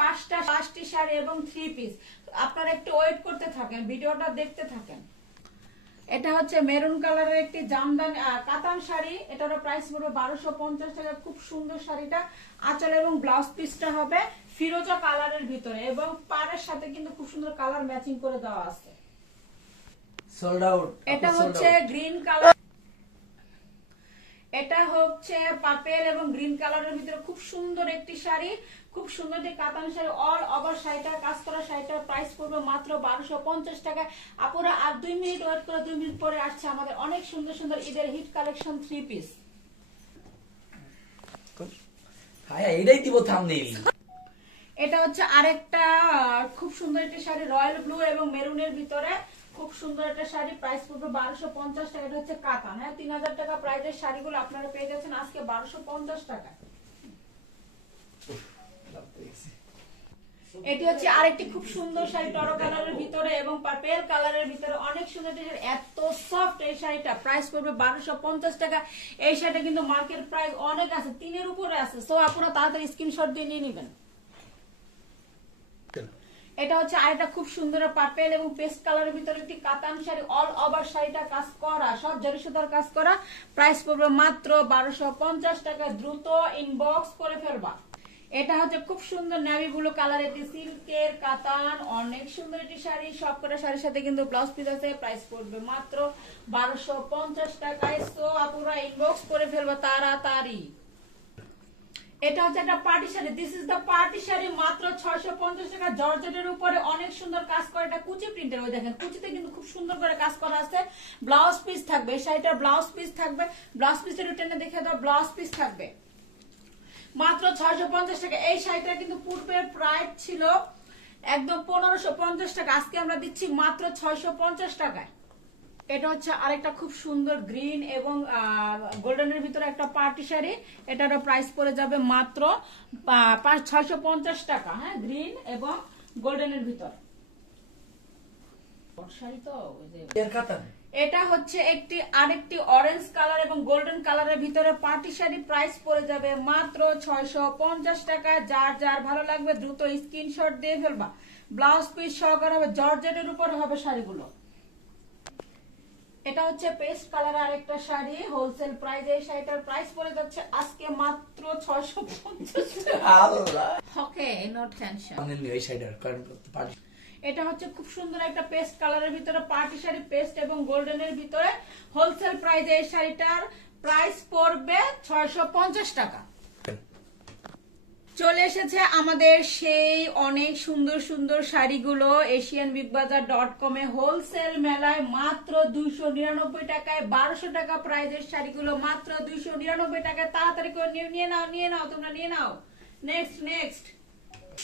পাঁচটি শাড়ি এবং 3 পিস। আপনারা একটু ওয়েট করতে থাকেন, ভিডিওটা দেখতে থাকেন। এটা হচ্ছে মেরুন কালারের একটি জামদানি কাতান শাড়ি, এটারও প্রাইস পড়বে 1250 টাকা। খুব সুন্দর শাড়িটা, আঁচল এবং ব্লাউজ পিসটা হবে ফিরোজা কালারের ভিতরে এবং পাড়ের সাথে কিন্তু খুব সুন্দর কালার ম্যাচিং করে দেওয়া আছে। Sold out. এটা হচ্ছে গ্রিন কালার, এটা হচ্ছে পার্পল এবং গ্রিন কালারের ভিতরে খুব সুন্দর একটি শাড়ি, খুব সুন্দর একটি কাতান শাড়ি। অল ওভার শাড়িটা কাজ করা, শাড়িটার প্রাইস পড়বে মাত্র 1250 টাকা। আপুরা আর 2 মিনিট ওয়েট করে, 2 মিনিট পরে আসছে আমাদের অনেক সুন্দর সুন্দর ঈদের হিট কালেকশন 3 পিস। হ্যাঁ এইটাই দিব থাম্বনেইল। এটা হচ্ছে আরেকটা খুব সুন্দর একটা শাড়ি, রয়্যাল ব্লু এবং মেরুনের ভিতরে খুব সুন্দর একটা শাড়ি, প্রাইস পড়বে 1250 টাকা। এটা হচ্ছে কাতান, হ্যাঁ 3000 টাকা প্রাইসের শাড়িগুলো আপনারা পেয়ে যাচ্ছেন আজকে 1250 টাকা। এটি হচ্ছে আরেকটি খুব সুন্দর শাড়ি, টরো কালারের ভিতরে এবং পার্পল কালারের ভিতরে অনেক সুন্দর, এত সফট এই শাড়িটা, প্রাইস পড়বে 1250 টাকা। এই শাড়িটা কিন্তু মার্কেট প্রাইস অনেক আছে, 3 এর উপরে আছে, সো আপনারা তাড়াতাড়ি স্ক্রিনশট দিয়ে নিয়ে নেবেন। এটা হচ্ছে আরেকটা খুব সুন্দর পার্পল এবং পেস্ট কালারের ভিতরে একটি কাতান শাড়ি, অল ওভার শাড়িটা কাজ করা, সব জরি সুতার কাজ করা, প্রাইস পড়বে মাত্র 1250 টাকা। দ্রুত ইনবক্স করে ফেলবা। এটা হচ্ছে খুব সুন্দর নেভি ব্লু কালার, এটি সিল্কের কাতান, অনেক সুন্দর একটি শাড়ি, সবকটা শাড়ির সাথে কিন্তু ব্লাউজ পিস আছে, প্রাইস পড়বে মাত্র 1250 টাকায়। সো আপুরা ইনবক্স করে ফেলবা তাড়াতাড়ি। এটা হচ্ছে একটা party sari, this is the party sari, মাত্র 650 টাকা। জর্জেটের উপরে অনেক সুন্দর কাজ করা, এটা কুচি প্রিন্টের, ওই দেখেন কুচিতে কিন্তু খুব সুন্দর করে কাজ করা আছে। ব্লাউজ পিস থাকবে, এই শাড়িটার ব্লাউজ পিস থাকবে, ব্লাউজ পিসের টেনে দেখে দাও, ব্লাউজ পিস থাকবে মাত্র 650 টাকা। এই শাড়িটা কিন্তু পূর্বে প্রাইস ছিল একদম 1550 টাকা, আজকে আমরা দিচ্ছি মাত্র 650 টাকায়। এটা হচ্ছে আরেকটা খুব সুন্দর গ্রিন এবং গোল্ডেনের ভিতরে একটা পার্টি শাড়ি, এটারও প্রাইস পড়ে যাবে মাত্র 650 টাকা, হ্যাঁ গ্রিন এবং গোল্ডেনের ভিতর শাড়ি। তো এটা হচ্ছে আরেকটি অরেঞ্জ কালার এবং গোল্ডেন কালারের ভিতরে পার্টি শাড়ি, প্রাইস পড়ে যাবে মাত্র 650 টাকা। যার যার ভালো লাগবে দ্রুত স্ক্রিনশট দিয়ে ফেলবা। ব্লাউজ পিস সহকারে হবে, জর্জেটের উপর হবে শাড়িগুলো। এটা হচ্ছে পেস্ট কালার আরেকটা শাড়ি, হোলসেল প্রাইস, এই শাড়িটার প্রাইস পড়ে যাচ্ছে আজকে মাত্র 650 টাকা। ওকে, নো টেনশন। এটা হচ্ছে খুব সুন্দর একটা পেস্ট কালারের ভিতরে পার্টি শাড়ি, পেস্ট এবং গোল্ডেনের ভিতরে হোলসেল প্রাইস, এই শাড়িটার প্রাইস পড়বে 650 টাকা। চলে এসেছে আমাদের সেই অনেক সুন্দর সুন্দর শাড়িগুলো asianbigbazaar.com এ হোলসেল মেলায় মাত্র 299 টাকায়, 1200 টাকা প্রাইসের শাড়িগুলো মাত্র 299 টাকায়। তাড়াতাড়ি করে নিয়ে নাও তোমরা, নিয়ে নাও। নেক্সট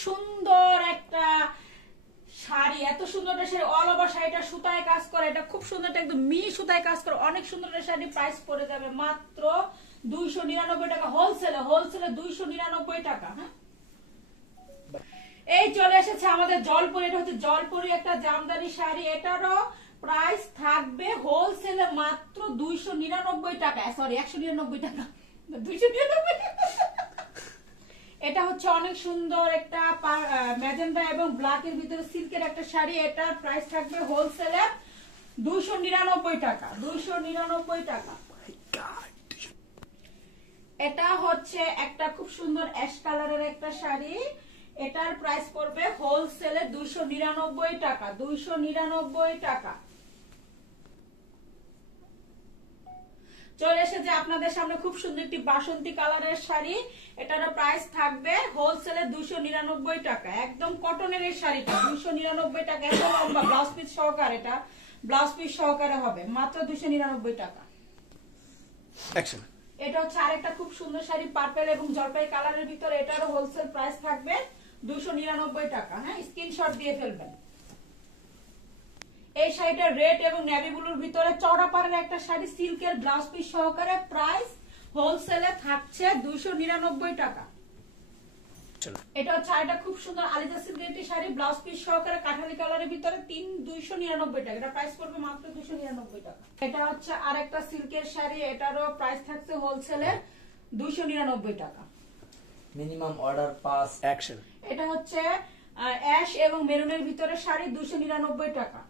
সুন্দর একটা শাড়ি, এত সুন্দর একটা শাড়ি, অল ওভার শাড়িটা সুতায় কাজ করে, এটা খুব সুন্দর, একদম মিহি সুতায় কাজ করে, অনেক সুন্দর একটা শাড়ি, প্রাইস পড়ে যাবে মাত্র 299 টাকা। হোলসেলে 299 টাকা। হ্যাঁ, এই চলে এসেছে আমাদের জলপরি, এটা হচ্ছে জলপরি একটা জামদানি শাড়ি, এটারও প্রাইস থাকবে হোলসেলে মাত্র 299 টাকা, সরি 199 টাকা, 299 টাকা। এটা হচ্ছে অনেক সুন্দর একটা ম্যাজেন্ডা এবং ব্ল্যাকের ভিতরে সিল্কের একটা শাড়ি, এটার প্রাইস থাকবে হোলসেলে 299 টাকা, 299 টাকা। এটা হচ্ছে একটা খুব সুন্দর অ্যাশ কালারের একটা শাড়ি, এটার প্রাইস পড়বে হোলসেলে 299 টাকা, 299 টাকা। চলে এসেছে আপনাদের সামনে খুব সুন্দর একটি বাসন্তী কালারের শাড়ি, এটারও প্রাইস থাকবে হোলসেলে 299 টাকা। একদম কটনের এই শাড়িটা 299 টাকা, এত লম্বা, ব্লাউজ পিস সহকারে, এটা ব্লাউজ পিস সহকারে হবে মাত্র 299 টাকা। এটা হচ্ছে আরেকটা খুব সুন্দর শাড়ি, পার্পল এবং জলপাই কালারের ভিতরে, এটারও হোলসেল প্রাইস থাকবে 299 টাকা। হ্যাঁ, স্ক্রিনশট দিয়ে ফেলবেন। এই শাড়িটা রেড এবং নেভি ব্লুর ভিতরে চওড়া পাড়ের একটা শাড়ি, সিল্কের ব্লাউজ পিস সহকারে, প্রাইস হোলসেলে থাকছে 299 টাকা। এটা হচ্ছে আরেকটা খুব সুন্দর আলিজা সিল্কের একটি শাড়ি, ব্লাউজ পিস সহকারে, কাঠালি কালারের ভিতরে 299 টাকা, এটা প্রাইস পড়বে মাত্র 299 টাকা। এটা হচ্ছে আরেকটা সিল্কের শাড়ি, এটারও প্রাইস থাকছে হোলসেলে 299 টাকা। Minimum order pass action. এটা হচ্ছে অ্যাশ এবং মেরুনের ভিতরে শাড়ি 299 টাকা।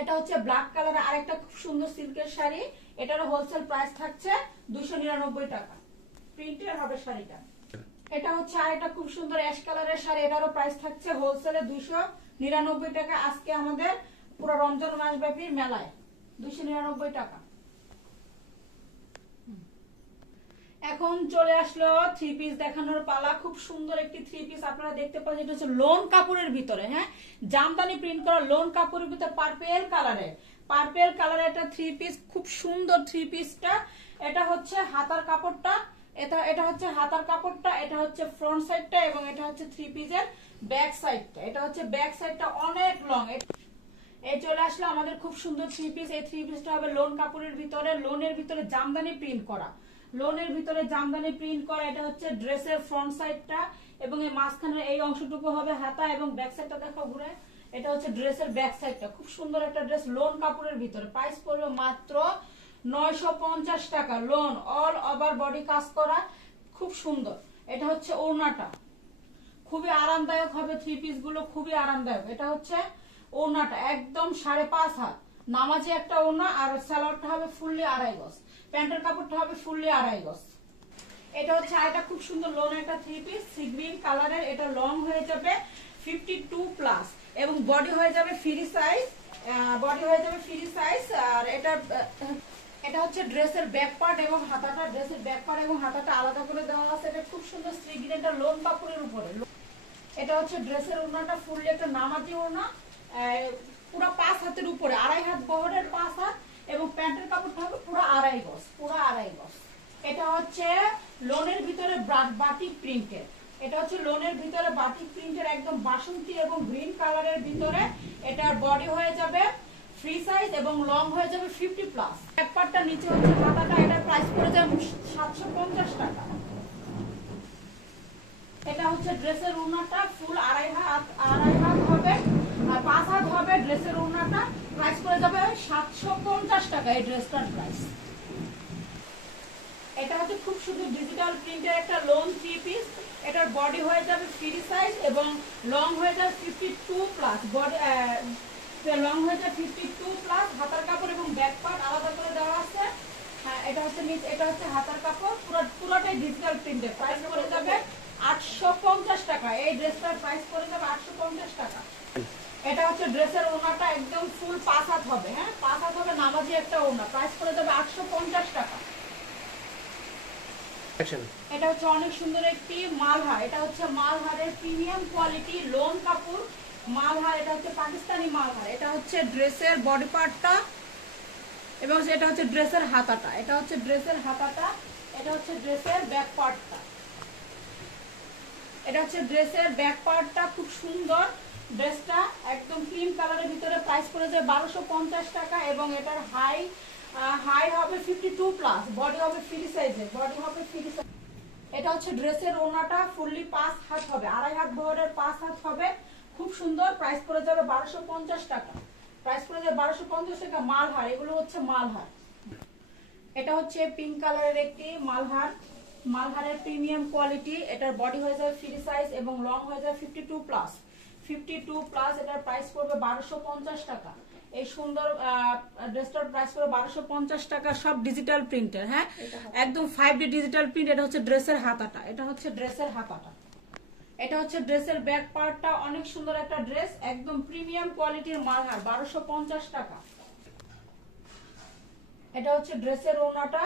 এটা হচ্ছে ব্ল্যাক কালারের আরেকটা খুব সুন্দর সিল্কের শাড়ি, এটারও হোলসেল প্রাইস থাকছে 299 টাকা। প্রিন্টের হবে শাড়িটা। এটা হচ্ছে আরেকটা খুব সুন্দর অ্যাশ কালারের শাড়ি, এটারও প্রাইস থাকছে হোলসেলে 299 টাকা। আজকে আমাদের পুরো রমজান মাস ব্যাপী মেলায় 299 টাকা। এখন চলে আসলো থ্রি পিস দেখানোর পালা। খুব সুন্দর একটি থ্রি পিস আপনারা দেখতে পাচ্ছেন, এটা হচ্ছে লোন কাপড়ের ভিতরে, হ্যাঁ জামদানি প্রিন্ট করা লোন কাপড়ের ভিতরে পার্পেল কালারের একটা থ্রি পিস। খুব সুন্দর থ্রি পিসটা। এটা হচ্ছে হাতার কাপড়টা, এটা হচ্ছে হাতার কাপড়টা, এটা হচ্ছে ফ্রন্ট সাইডটা এবং এটা হচ্ছে থ্রি পিসের ব্যাক সাইডটা। এটা হচ্ছে ব্যাক সাইডটা অনেক লং। এই চলে আসলো আমাদের খুব সুন্দর থ্রি পিস। এই থ্রি পিসটা হবে লোন কাপড়ের ভিতরে, লোনের ভিতরে জামদানি প্রিন্ট করা, লোনের ভিতরে জামদানি প্রিন্ট করা। এটা হচ্ছে ড্রেসের ফ্রন্ট সাইডটা এবং এই মাঝখানের এই অংশটুকু হবে হাতা এবং ব্যাক সাইডটা দেখো ঘুরে, এটা হচ্ছে ড্রেসের ব্যাক সাইডটা। খুব সুন্দর একটা ড্রেস লোন কাপড়ের ভিতরে। প্রাইস পড়বে মাত্র 950 টাকা। লোন অল ওভার বডি কাজ করা, খুব সুন্দর। এটা হচ্ছে ওড়নাটা, খুবই আরামদায়ক হবে থ্রি পিস গুলো, খুবই আরামদায়ক। এটা হচ্ছে ওড়নাটা একদম 5.5 হাত নামাজি একটা ওড়না, আর সালোয়ারটা হবে ফুললি 2.5 গজ, প্যান্টের কাপড়টা হবে ফুললি 2.5 গজ। এটা হচ্ছে আরেকটা খুব সুন্দর লোন একটা থ্রি পিস সি গ্রিন কালারের। এটা লং হয়ে যাবে 52 প্লাস এবং বডি হয়ে যাবে ফ্রি সাইজ, আর এটা হচ্ছে ড্রেসের ব্যাক পার্ট এবং হাতাটা, ড্রেসের ব্যাক পার্ট এবং হাতাটা আলাদা করে দেওয়া আছে। এটা খুব সুন্দর সি গ্রিনটা লোন কাপড়ের উপরে। এটা হচ্ছে ড্রেসের ওড়নাটা ফুললি একটা নামাজি ওড়না, পুরো 5 হাতের উপরে, 2.5 হাত বহরের 5 হাত এবং প্যান্টের কাপড়টা হবে পুরো 2.5 গজ, পুরো 2.5 গজ। এটা হচ্ছে লোনের ভিতরে বাটিক প্রিন্টের, এটা হচ্ছে লোনের ভিতরে বাটিক প্রিন্টের একদম বাসন্তী এবং গ্রিন কালারের ভিতরে। এটার বডি হয়ে যাবে ফ্রি সাইজ এবং লং হয়ে যাবে 50 প্লাস। এক পার্টটা নিচে হচ্ছে হাতাটা, এটার প্রাইস পড়ে যাবে 750 টাকা। এটা হচ্ছে ড্রেসের ওড়নাটা ফুল 2.5 হাত হবে আর 5 হাত হবে ড্রেসের ওড়নাটা। প্রাইস পড়ে যাবে 750 টাকা এই ড্রেসটার প্রাইস। এটা হচ্ছে খুব সুন্দর ডিজিটাল প্রিন্টের একটা লোন থ্রি পিস। এটার বডি হয়ে যাবে ফ্রি সাইজ এবং লং হয়ে যাবে 52 প্লাস, বডি লং হয়ে যাবে 52 প্লাস। হাতার কাপড় এবং ব্যাক পার্ট আলাদা করে দেওয়া আছে। হ্যাঁ এটা হচ্ছে নিচ, এটা হচ্ছে হাতার কাপড়, পুরোটাই ডিজিটাল প্রিন্টের। প্রাইস পড়ে যাবে 850 টাকা। এই ড্রেসটার প্রাইস পড়ে যাবে 850 টাকা। এটা হচ্ছে ড্রেসের ওড়নাটা একদম ফুল 5 হাত হবে, হ্যাঁ 5 হাত হবে নামাজি একটা ওড়না। প্রাইস পড়ে যাবে 850 টাকা। এটা হচ্ছে অনেক সুন্দর একটি মালহার, এটা হচ্ছে মালহারের প্রিমিয়াম কোয়ালিটি লোন কাপড় মালহার। এটা হচ্ছে পাকিস্তানি মালহার। এটা হচ্ছে ড্রেসের বডি পার্টটা এবং এটা হচ্ছে ড্রেসের হাতাটা, এটা হচ্ছে ড্রেসের হাতাটা, এটা হচ্ছে ড্রেসের ব্যাক পার্টটা, এটা হচ্ছে ড্রেসের ব্যাক পার্টটা। খুব সুন্দর ড্রেসটা একদম ক্রিম কালারের ভিতরে। প্রাইস পড়ে যায় 1250 টাকা এবং এটার হাই হবে 52 প্লাস, বডি হবে ফ্রি সাইজের, বডি হবে ফ্রি সাইজ। এটা হচ্ছে ড্রেসের ওড়নাটা ফুললি 5 হাত হবে, 2.5 হাত বহরের 5 হাত হবে, খুব সুন্দর। প্রাইস পড়ে যাবে 1250 টাকা। প্রাইস পড়ে যাবে 1250 টাকা। মালহার, এগুলো হচ্ছে মালহার। এটা হচ্ছে পিঙ্ক কালারের একটি মালহার, মালহারের প্রিমিয়াম কোয়ালিটি। এটার বডি হয়ে যাবে ফ্রি সাইজ এবং লং হয়ে যাবে 52 প্লাস, 52 প্লাস। এটার প্রাইস পড়বে 1250 টাকা। এই সুন্দর ড্রেসটার প্রাইস পড়বে 1250 টাকা। সব ডিজিটাল প্রিন্টের, হ্যাঁ একদম 5D ডিজিটাল প্রিন্ট। এটা হচ্ছে ড্রেসের হাতাটা, এটা হচ্ছে ড্রেসের হাতাটা, এটা হচ্ছে ড্রেসের ব্যাক পার্টটা। অনেক সুন্দর একটা ড্রেস, একদম প্রিমিয়াম কোয়ালিটির মালহার, 1250 টাকা। এটা হচ্ছে ড্রেসের ওড়নাটা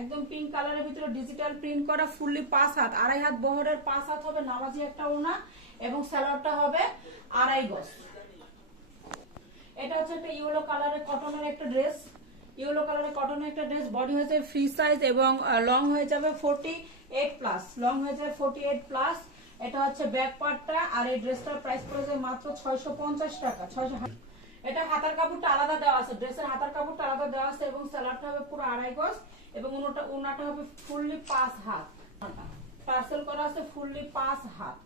একদম পিঙ্ক কালারের ভিতরে ডিজিটাল প্রিন্ট করা, ফুললি 5 হাত, 2.5 হাত বহরের 5 হাত হবে নামাজি একটা ওড়না এবং সালোয়ারটা হবে 2.5 গজ। এটা হচ্ছে একটা ইয়েলো কালারের কটনের একটা ড্রেস, ইয়েলো কালারের কটনের একটা ড্রেস। বডি হয়ে যাবে ফ্রি সাইজ এবং লং হয়ে যাবে 48 প্লাস, লং হয়ে যাবে 48 প্লাস। এটা হচ্ছে ব্যাক পার্টটা আর এই ড্রেসটার প্রাইস পড়ে যায় মাত্র 650 টাকা। 600। এটা হাতার কাপড়টা আলাদা দেওয়া আছে, ড্রেসের হাতার কাপড়টা আলাদা দেওয়া আছে এবং সালোয়ারটা হবে পুরো 2.5 গজ এবং ওনাটা হবে ফুললি 5 হাত, টার্সেল করা আছে ফুললি 5 হাত।